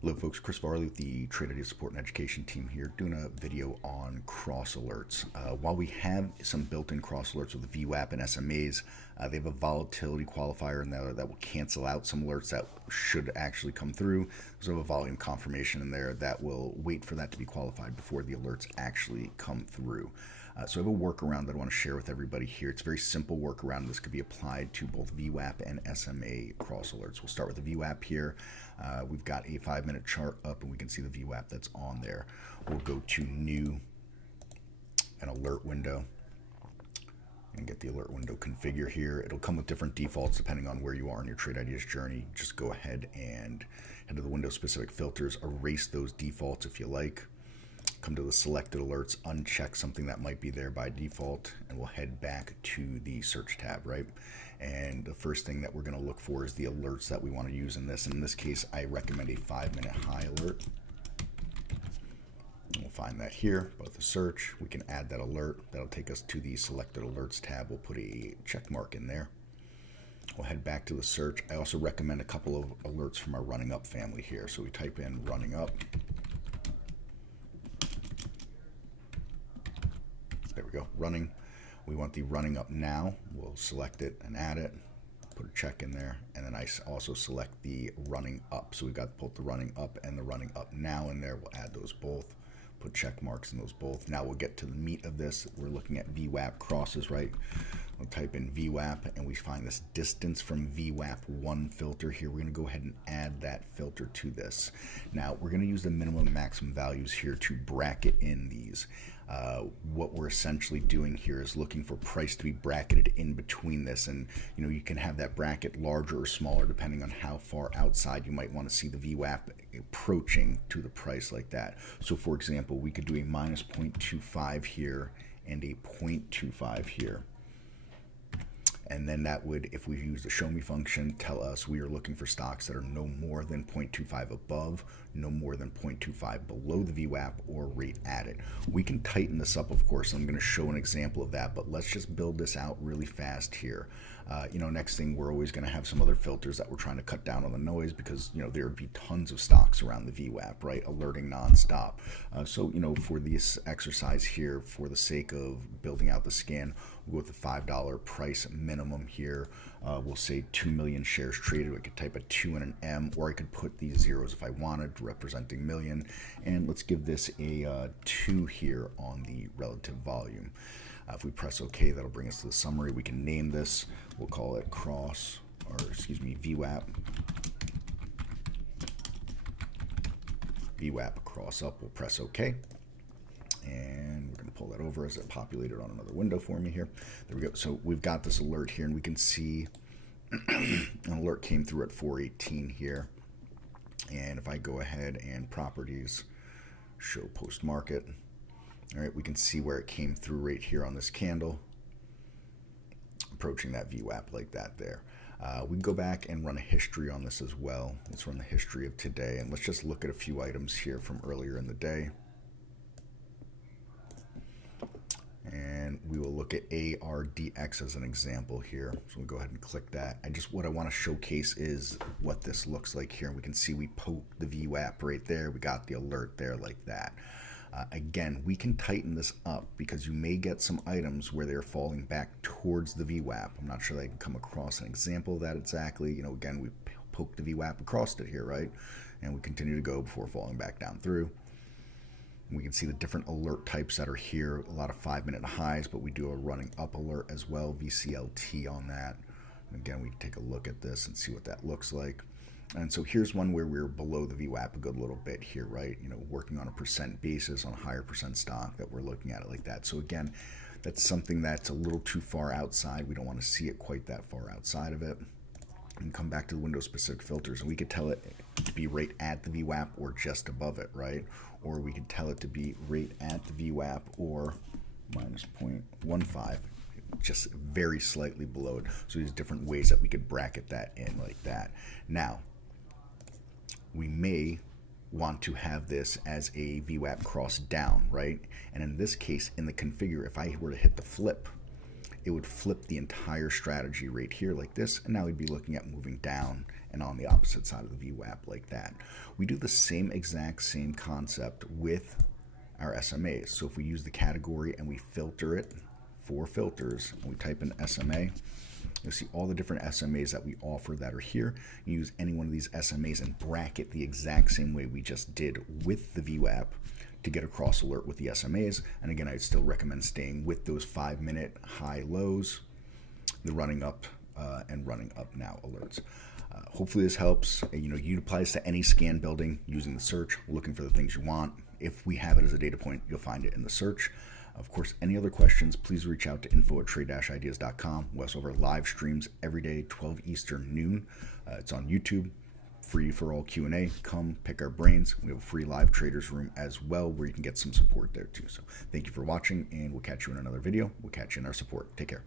Hello folks, Chris Farley with the Trade Idea Support and Education team here doing a video on cross alerts. While we have some built-in cross alerts with VWAP and SMAs, they have a volatility qualifier in there that will cancel out some alerts that should actually come through. There's a volume confirmation in there that will wait for that to be qualified before the alerts actually come through. So I have a workaround that I want to share with everybody here. It's a very simple workaround. This could be applied to both VWAP and SMA cross alerts. We'll start with the VWAP here. We've got a 5-minute chart up and we can see the VWAP that's on there. We'll go to new and alert window and get the alert window configure here. It'll come with different defaults depending on where you are in your Trade Ideas journey. Just go ahead and head to the window specific filters, erase those defaults if you like. Come to the selected alerts, uncheck something that might be there by default, and we'll head back to the search tab, right? And the first thing that we're going to look for is the alerts that we want to use in this. In this case, I recommend a 5-minute high alert. And we'll find that here, both the search. We can add that alert. That'll take us to the selected alerts tab. We'll put a check mark in there. We'll head back to the search. I also recommend a couple of alerts from our running up family here. So we type in running up. There we go, running. We want the running up now. We'll select it and add it, put a check in there, and then I also select the running up. So we've got both the running up and the running up now in there. We'll add those both, put check marks in those both. Now we'll get to the meat of this. We're looking at VWAP crosses, right? We'll type in VWAP and we find this distance from VWAP 1 filter here. We're going to go ahead and add that filter to this. Now we're going to use the minimum and maximum values here to bracket in these. What we're essentially doing here is looking for price to be bracketed in between this, and you can have that bracket larger or smaller depending on how far outside you might want to see the VWAP approaching to the price like that. So for example, we could do a minus 0.25 here and a 0.25 here. And then that would, if we use the show me function, tell us we are looking for stocks that are no more than 0.25 above, no more than 0.25 below the VWAP, or rate added. We can tighten this up, of course. I'm going to show an example of that, but let's just build this out really fast here. Next thing, we're always going to have some other filters that we're trying to cut down on the noise because, there would be tons of stocks around the VWAP, right? Alerting nonstop. So, for this exercise here, for the sake of building out the scan, we'll go with the $5 price minimum here. We'll say 2 million shares traded. We could type a 2 and an M, or I could put these zeros if I wanted, representing million. And let's give this a 2 here on the relative volume. If we press OK, that'll bring us to the summary. We can name this. We'll call it VWAP. VWAP cross up. We'll press OK. And we're going to pull that over as it populated on another window for me here. There we go. So we've got this alert here, and we can see an alert came through at 418 here. And if I go ahead and properties, show post market, all right, we can see where it came through right here on this candle, approaching that VWAP like that there. We can go back and run a history on this as well. Let's run the history of today, and let's just look at a few items here from earlier in the day. And we will look at ARDX as an example here. So we'll go ahead and click that. What I want to showcase is what this looks like here. And we can see we poked the VWAP right there. We got the alert there like that. Again, we can tighten this up because you may get some items where they're falling back towards the VWAP. I'm not sure that I can come across an example of that exactly. Again, we poked the VWAP across it here, right? And we continue to go before falling back down through. We can see the different alert types that are here, a lot of 5-minute highs, but we do a running up alert as well, VCLT on that. And again, we can take a look at this and see what that looks like. And so here's one where we're below the VWAP a good little bit here, right? Working on a percent basis on a higher percent stock that we're looking at it like that. So again, that's something that's a little too far outside. We don't want to see it quite that far outside of it. And come back to the window specific filters, and we could tell it to be right at the VWAP or just above it, right? Or we could tell it to be right at the VWAP or minus 0.15, just very slightly below it. So there's different ways that we could bracket that in like that. Now, we may want to have this as a VWAP cross down, right? And in this case, in the configure, if I were to hit the flip, it would flip the entire strategy right here like this, and now we'd be looking at moving down and on the opposite side of the VWAP like that. We do the exact same concept with our SMAs. So if we use the category and we filter it for filters, and we type in SMA, you'll see all the different SMAs that we offer that are here. You use any one of these SMAs and bracket the exact same way we just did with the VWAP to get a cross alert with the SMAs. And again, I'd still recommend staying with those 5-minute high lows, the running up and running up now alerts. Hopefully this helps. You apply this to any scan building using the search, looking for the things you want. If we have it as a data point, you'll find it in the search. Of course, any other questions, please reach out to info@trade-ideas.com. We also have our live streams every day, 12 Eastern noon. It's on YouTube, free for all Q&A. Come pick our brains. We have a free live traders room as well where you can get some support there too. So thank you for watching, and we'll catch you in another video. We'll catch you in our support. Take care.